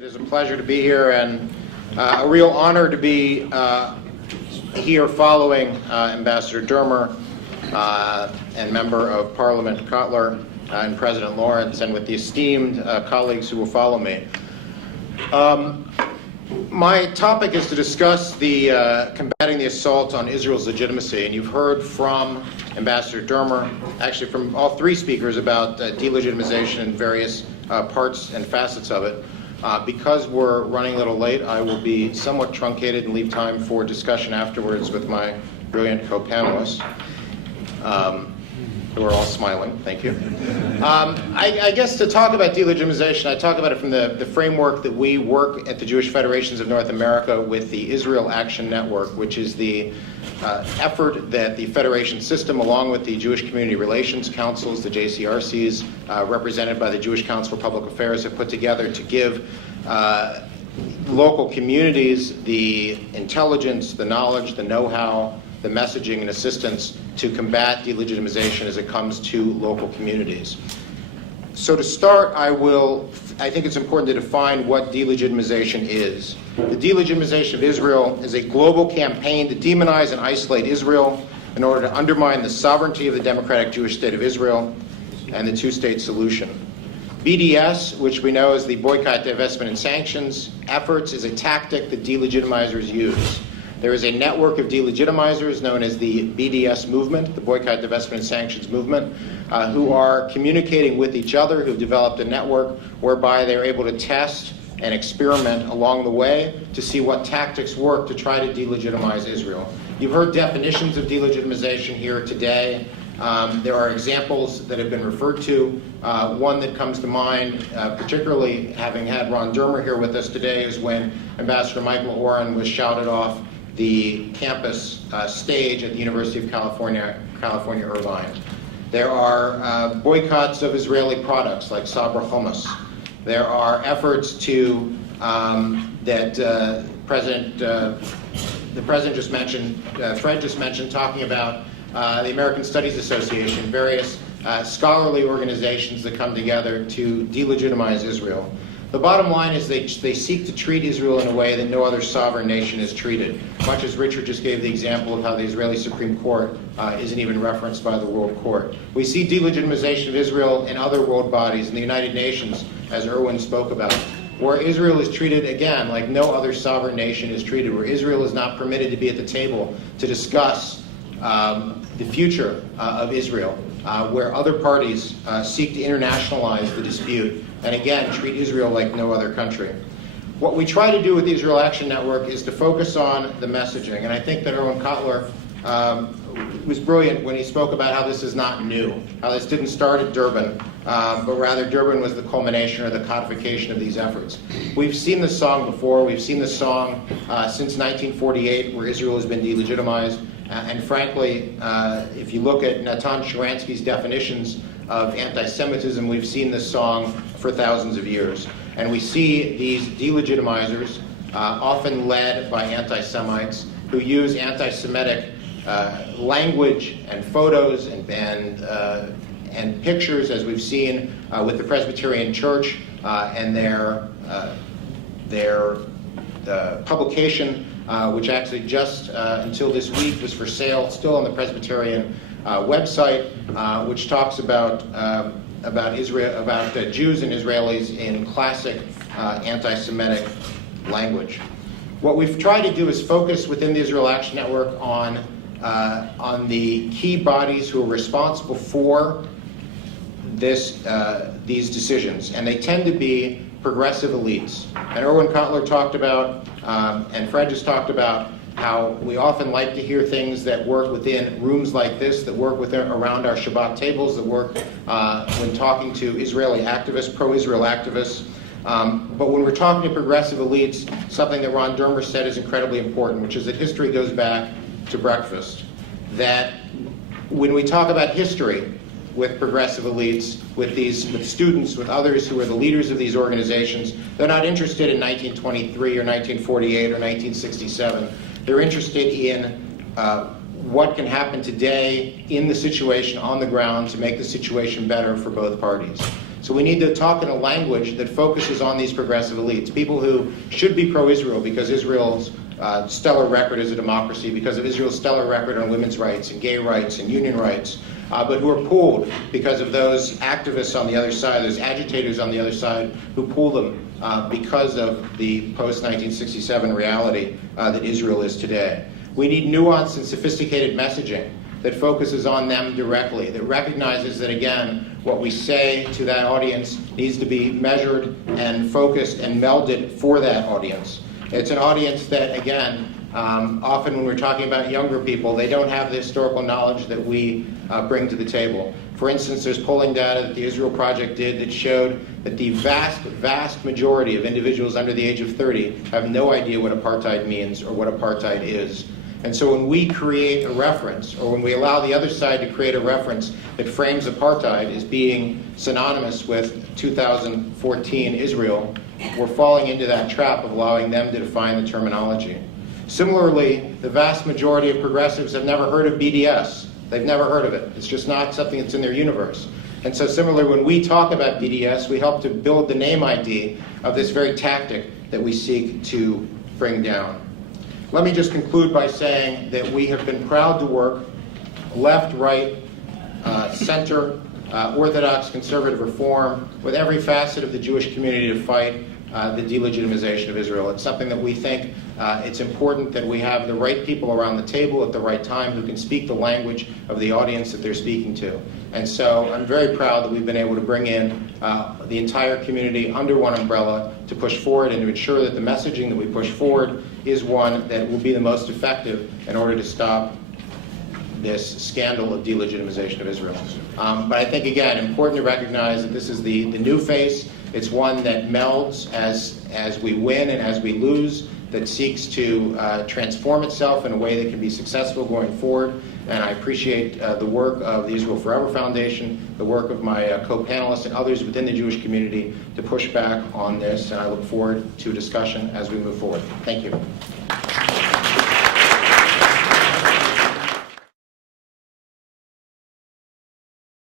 It is a pleasure to be here and a real honor to be here following Ambassador Dermer and Member of Parliament Cutler and President Lawrence, and with the esteemed colleagues who will follow me. My topic is to discuss the combating the assault on Israel's legitimacy, and you've heard from Ambassador Dermer, actually from all three speakers, about delegitimization and various parts and facets of it. Because we're running a little late, I will be somewhat truncated and leave time for discussion afterwards with my brilliant co-panelists, who are all smiling. Thank you. I guess to talk about delegitimization, I talk about it from the framework that we work at the Jewish Federations of North America with the Israel Action Network, which is the effort that the Federation system, along with the Jewish Community Relations Councils, the JCRCs, represented by the Jewish Council for Public Affairs, have put together to give local communities the intelligence, the knowledge, the know-how, the messaging and assistance to combat delegitimization as it comes to local communities. So to start, I think it's important to define what delegitimization is. The delegitimization of Israel is a global campaign to demonize and isolate Israel in order to undermine the sovereignty of the democratic Jewish state of Israel and the two-state solution. BDS, which we know as the boycott, divestment, and sanctions efforts, is a tactic that delegitimizers use. There is a network of delegitimizers known as the BDS movement, the Boycott, Divestment, and Sanctions movement, who are communicating with each other, who've developed a network whereby they're able to test and experiment along the way to see what tactics work to try to delegitimize Israel. You've heard definitions of delegitimization here today. There are examples that have been referred to. One that comes to mind, particularly having had Ron Dermer here with us today, is when Ambassador Michael Oren was shouted off the campus stage at the University of California, Irvine. There are boycotts of Israeli products like Sabra hummus. There are efforts to that the president just mentioned, Fred just mentioned, talking about the American Studies Association, various scholarly organizations that come together to delegitimize Israel. The bottom line is they seek to treat Israel in a way that no other sovereign nation is treated, much as Richard just gave the example of how the Israeli Supreme Court isn't even referenced by the World Court. We see delegitimization of Israel in other world bodies, in the United Nations, as Erwin spoke about, where Israel is treated, again, like no other sovereign nation is treated, where Israel is not permitted to be at the table to discuss the future of Israel, where other parties seek to internationalize the dispute and again treat Israel like no other country. What we try to do with the Israel Action Network is to focus on the messaging, and I think that Erwin Cutler was brilliant when he spoke about how this is not new, how this didn't start at Durban, but rather Durban was the culmination or the codification of these efforts. We've seen this song before. We've seen this song since 1948, where Israel has been delegitimized. And frankly, if you look at Natan Sharansky's definitions of anti-Semitism, we've seen this song for thousands of years. And we see these delegitimizers, often led by anti-Semites, who use anti-Semitic language and photos and pictures, as we've seen with the Presbyterian Church and their publication, which actually just until this week was for sale, still on the Presbyterian website, which talks about Israel, about Jews and Israelis in classic anti-Semitic language. What we've tried to do is focus within the Israel Action Network on the key bodies who are responsible for these decisions, and they tend to be progressive elites. And Erwin Cutler talked about, and Fred just talked about, how we often like to hear things that work within rooms like this, that work around our Shabbat tables, that work when talking to Israeli activists, pro-Israel activists. But when we're talking to progressive elites, something that Ron Dermer said is incredibly important, which is that history goes back to breakfast. That when we talk about history with progressive elites, with students, with others who are the leaders of these organizations, they're not interested in 1923 or 1948 or 1967. They're interested in what can happen today in the situation on the ground to make the situation better for both parties. So we need to talk in a language that focuses on these progressive elites, people who should be pro-Israel because Israel's stellar record as a democracy, because of Israel's stellar record on women's rights and gay rights and union rights, but who are pulled because of those activists on the other side, those agitators on the other side who pull them because of the post-1967 reality that Israel is today. We need nuanced and sophisticated messaging that focuses on them directly, that recognizes that, again, what we say to that audience needs to be measured and focused and melded for that audience. It's an audience that, again, often when we're talking about younger people, they don't have the historical knowledge that we bring to the table. For instance, there's polling data that the Israel Project did that showed that the vast, vast majority of individuals under the age of 30 have no idea what apartheid means or what apartheid is. And so when we create a reference, or when we allow the other side to create a reference that frames apartheid as being synonymous with 2014 Israel, we're falling into that trap of allowing them to define the terminology. Similarly, the vast majority of progressives have never heard of BDS. They've never heard of it. It's just not something that's in their universe. And so similarly, when we talk about BDS, we help to build the name ID of this very tactic that we seek to bring down. Let me just conclude by saying that we have been proud to work left, right, center, orthodox, conservative reform with every facet of the Jewish community to fight the delegitimization of Israel. It's something that we think it's important that we have the right people around the table at the right time who can speak the language of the audience that they're speaking to. And so I'm very proud that we've been able to bring in the entire community under one umbrella to push forward and to ensure that the messaging that we push forward is one that will be the most effective in order to stop this scandal of delegitimization of Israel. But I think, again, important to recognize that this is the new face. It's one that melds as we win and as we lose, that seeks to transform itself in a way that can be successful going forward. And I appreciate the work of the Israel Forever Foundation, the work of my co-panelists and others within the Jewish community to push back on this. And I look forward to a discussion as we move forward. Thank you.